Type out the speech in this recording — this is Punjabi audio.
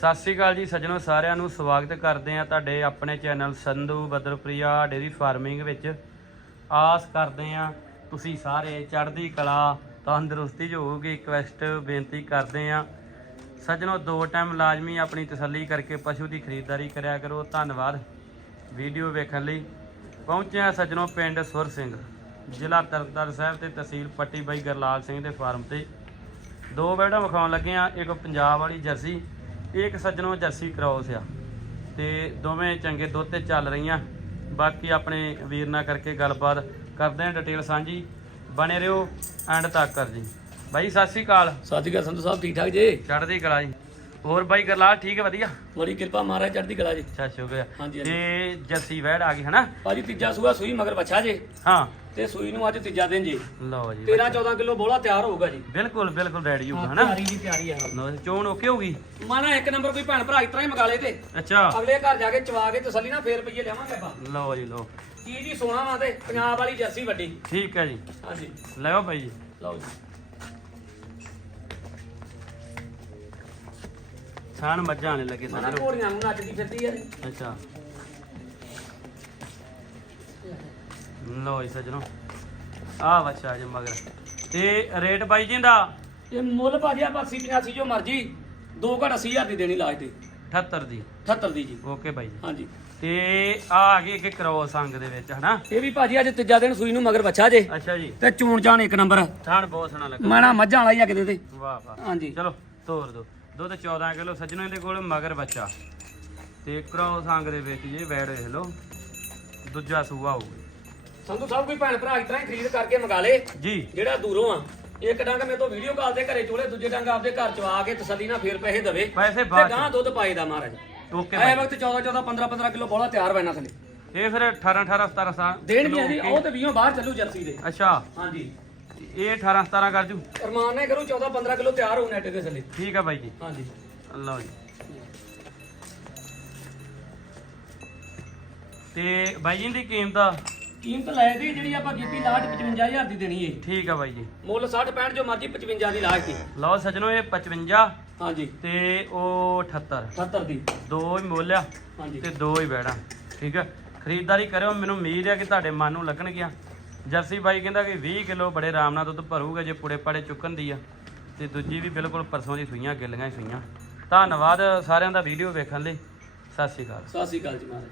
ਸਤਿ ਸ਼੍ਰੀ ਅਕਾਲ ਜੀ ਸੱਜਣੋ, ਸਾਰਿਆਂ ਨੂੰ ਸਵਾਗਤ ਕਰਦੇ ਆ ਤੁਹਾਡੇ ਆਪਣੇ channel Sandhu Badarpriya dairy farming ਵਿੱਚ। ਆਸ ਕਰਦੇ ਆ ਤੁਸੀਂ ਸਾਰੇ ਚੜ੍ਹਦੀ ਕਲਾ, ਤੰਦਰੁਸਤੀ 'ਚ ਹੋਵੋਗੇ ਰਿਕਵੈਸਟ ਬੇਨਤੀ ਕਰਦੇ ਆ ਸੱਜਣੋ, ਦੋ ਟਾਈਮ ਲਾਜ਼ਮੀ ਆਪਣੀ ਤਸੱਲੀ ਕਰਕੇ ਪਸ਼ੂ ਦੀ ਖਰੀਦਦਾਰੀ ਕਰਿਆ ਕਰੋ। ਧੰਨਵਾਦ ਵੀਡੀਓ ਵੇਖਣ ਲਈ। ਪਹੁੰਚੇ ਆ ਸੱਜਣੋ ਪਿੰਡ ਸੁਰ ਸਿੰਘ, ਜ਼ਿਲ੍ਹਾ ਤਰਨਤਾਰਨ ਸਾਹਿਬ ਤੇ ਤਹਿਸੀਲ ਪੱਟੀ ਬਾਈ ਗਰਲਾਲ ਸਿੰਘ ਦੇ ਫਾਰਮ ਤੇ। ਦੋ ਬੈਡਾਂ ਵਿਖਾਉਣ ਲੱਗੇ ਆ ਇੱਕ ਪੰਜਾਬ ਵਾਲੀ ਜਰਸੀ। ਇੱਕ ਸੱਜਣੋ ਜਰਸੀ ਕ੍ਰੋਸ ਆ। ਤੇ ਦੋਵੇਂ ਚੰਗੇ ਦੁੱਧ ਤੇ ਚੱਲ ਰਹੀਆਂ। ਬਾਕੀ ਆਪਣੇ ਵੀਰ ਨਾਲ ਕਰਕੇ ਗੱਲਬਾਤ ਕਰਦੇ ਆ ਡਿਟੇਲ ਸਾਂਝੀ। ਬਣੇ ਰਹੋ ਐਂਡ ਤੱਕ ਕਰ ਜੀ। ਬਾਈ ਸਤਿ ਸ਼੍ਰੀ ਅਕਾਲ। ਸਤਿ ਸ਼੍ਰੀ ਅਕਾਲ ਸੰਧੂ ਸਾਹਿਬ ਠੀਕ ਠਾਕ ਜੀ? ਚੜ੍ਹਦੀ ਕਲਾ ਜੀ। ਹੋਰ ਬਾਈ ਗਰਲਾਲ ਠੀਕ ਹੈ ਵਧੀਆ? ਬੜੀ ਕਿਰਪਾ ਮਹਾਰਾਜ ਚੜ੍ਹਦੀ ਕਲਾ ਜੀ। ਅੱਛਾ ਸ਼ੁਕਰ ਹਾਂਜੀ। ਤੇ ਜਰਸੀ ਵੈੜ ਆ ਗਈ ਹਨਾ? ਭਾਜੀ ਤੀਜਾ ਸੂਆ ਸੂਈ ਮਗਰ ਬੱਚਾ ਜੇ। ਹਾਂ। ਤੇ ਸੂਈ ਨੂੰ ਅੱਜ ਤੀਜਾ ਦਿਨ ਜੀ। ਲਓ ਜੀ 13 14 ਕਿਲੋ ਬੋਲਾ ਤਿਆਰ ਹੋਊਗਾ ਜੀ। ਬਿਲਕੁਲ ਬਿਲਕੁਲ ਰੈਡੀ ਹੋਊਗਾ ਹਨਾ? ਤਿਆਰੀ ਦੀ ਤਿਆਰੀ ਆ। ਲਓ ਚੋਣ ਓਕੇ ਹੋਊਗੀ? ਮਾਨਾ ਇੱਕ ਨੰਬਰ ਕੋਈ ਭੈਣ ਭਰਾ ਇਸ ਤਰ੍ਹਾਂ ਹੀ ਮਗਾ ਲੇ ਤੇ। ਅੱਛਾ। ਅਗਲੇ ਘਰ ਜਾ ਕੇ ਚਵਾ ਕੇ ਤਸੱਲੀ ਨਾਲ ਫੇਰ ਰੁਪਈਏ ਲਿਆਵਾਂਗੇ ਆਪਾਂ। ਲਓ ਜੀ ਲਓ। ਕੀ ਜੀ ਸੋਨਾ ਵਾ ਤੇ ਪੰਜਾਬ ਵਾਲੀ ਜਰਸੀ ਵੱਡੀ। ਠੀਕ ਹੈ ਜੀ। ਹਾਂਜੀ। ਲਿਓ ਬਾਈ ਜੀ। ਲਓ ਜੀ। ਛਾਣ ਮੱਝਾਂ ਆਣੇ ਲੱਗੇ ਸੱਜਣੋ। ਘੋੜੀਆਂ ਨੂੰ ਨੱਚਦੀ ਫਿਰਦੀ ਆ ਅੱਛਾ। ਲਓ ਜੀ ਸੱਜਣੋ। ਆ ਬੱਚਾ ਜੀ ਮਗਰ। ਤੇ ਰੇਟ ਬਾਈ ਜੀ ਦਾ? ਇਹ ਮੁੱਲ ਭਾਜੀ ਆਪਾਂ 80 85 ਜੋ ਮਰਜ਼ੀ। ਦੋ ਘੜ 80000 ਦੀ ਦੇਣੀ ਲਾਜ ਤੇ। 78 ਦੀ। 78 ਦੀ ਜੀ। ਓਕੇ ਬਾਈ ਜੀ। ਹਾਂਜੀ। ਤੇ ਆ ਆ ਗਈ ਇੱਕ ਕਰੋਸ ਅੰਗ ਦੇ ਵਿੱਚ ਹਨਾ? ਇਹ ਵੀ ਭਾਜੀ ਅੱਜ ਤੀਜਾ ਦਿਨ ਸੂਈ ਨੂੰ ਮਗਰ ਬੱਚਾ ਜੇ। ਅੱਛਾ ਜੀ। ਤੇ ਚੂਣ ਚਾਣ ਇੱਕ ਨੰਬਰ। ਛਾਣ ਬਹੁਤ ਸੋਹਣਾ ਲੱਗਾ। ਮਾਣਾ ਮੱਝਾਂ ਵਾਲਾ ਹੀ ਆ ਕਿਤੇ ਤੇ। ਵਾਹ ਵਾਹ। ਹਾਂਜੀ। ਚਲੋ ਤੋਰ ਦੋ। ਦੁੱਧ 14 ਕਿਲੋ ਸੱਜਣੋ ਇਹਦੇ ਕੋਲ ਮਗਰ ਬੱਚਾ। ਤੇ ਕਰੋਸ ਅੰਗ ਦੇ ਵਿੱਚ ਜੇ ਵੈੜ ਵੇਖ ਲਓ ਦੂਜਾ ਸੂਆ ਹੋਊਗਾ। ਸੰਧੂ ਸਾਹਿਬ ਕੋਈ ਭੈਣ ਭਰਾ ਇਸ ਤਰ੍ਹਾਂ ਹੀ ਖਰੀਦ ਕਰਕੇ ਮੰਗਾ ਲੇ ਜੀ। ਜਿਹੜਾ ਦੂਰੋਂ ਆ। ਇੱਕ ਡੰਗ ਮੇਰੇ ਤੋਂ ਵੀਡੀਓ ਕਾਲ ਤੇ ਘਰੇ ਚੋਲੇ ਦੂਜੇ ਡੰਗ ਆਪਦੇ ਘਰ ਚ ਆ ਕੇ ਤਸੱਲੀ ਨਾਲ ਫੇਰ ਪੈਸੇ ਦੇਵੇ। ਪੈਸੇ ਤੇ ਬਾਅਦ ਗਾਂ ਦੁੱਧ ਪਾਏ ਦਾ ਮਹਾਰਾਜ। ਚ ਓਕੇ ਐ ਵਕਤ 14 14 15 15 ਕਿਲੋ ਬੋਲਾ ਤਿਆਰ ਬੈਣਾ ਥਲੇ। ਇਹ ਫਿਰ 18 18 17 ਸਾਲ ਦੇਣ ਵੀ ਜੀ ਉਹ ਤੇ 20 ਬਾਹਰ ਚੱਲੂ ਜਰਸੀ ਦੇ। ਅੱਛਾ। ਹਾਂਜੀ। ਇਹ 18 17 ਕਰ ਜੂ। ਅਰਮਾਨ ਨੇ ਕਰੂ 14 15 ਕਿਲੋ ਤਿਆਰ ਹੋਊ ਨੈਟ ਦੇ ਥਲੇ। ਠੀਕ ਆ ਬਾਈ ਜੀ। ਹਾਂਜੀ। ਲਓ ਜੀ। ਤੇ ਬਾਈ ਜੀ ਦੀ ਕੀਮਤ ਕੀਮਤ ਲੈ ਦੀ ਜਿਹੜੀ ਆਪਾਂ ਕੀਤੀ ਲਾਟ 55000 ਦੀ ਦੇਣੀ ਏ। ਠੀਕ ਆ ਬਾਈ ਜੀ। ਮੁੱਲ 60 65 ਜੋ ਮਰਜ਼ੀ 55 ਦੀ ਲਾਟ ਦੀ। ਲਓ ਸੱਜਣੋ ਇਹ 55 ਹਾਂਜੀ। ਤੇ ਉਹ 78 70 ਦੀ। ਦੋ ਹੀ ਮੁੱਲ ਆ ਹਾਂਜੀ। ਤੇ ਦੋ ਹੀ ਬੈੜਾ। ਠੀਕ ਆ? ਖਰੀਦਦਾਰੀ ਕਰਿਓ ਮੈਨੂੰ ਉਮੀਦ ਆ ਕਿ ਤੁਹਾਡੇ ਮਨ ਨੂੰ ਲੱਗਣਗੀਆਂ। ਜਰਸੀ ਬਾਈ ਕਹਿੰਦਾ ਕਿ 20 ਕਿਲੋ ਬੜੇ ਆਰਾਮ ਨਾਲ ਦੁੱਧ ਭਰੂਗਾ ਜੇ ਪੁੜੇ ਪਾੜੇ ਚੁੱਕਣ ਦੀ ਆ। ਤੇ ਦੂਜੀ ਵੀ ਬਿਲਕੁਲ ਪਰਸੋਂ ਦੀ ਸੂਈਆਂ ਗਿੱਲੀਆਂ ਹੀ ਸੂਈਆਂ। ਧੰਨਵਾਦ ਸਾਰਿਆਂ ਦਾ ਵੀਡੀਓ ਵੇਖਣ ਲਈ। ਸਤਿ ਸ਼੍ਰੀ ਅਕਾਲ। ਸਤਿ ਸ਼੍ਰੀ ਅਕਾਲ ਜੀ ਮਹਾਰਾਜ।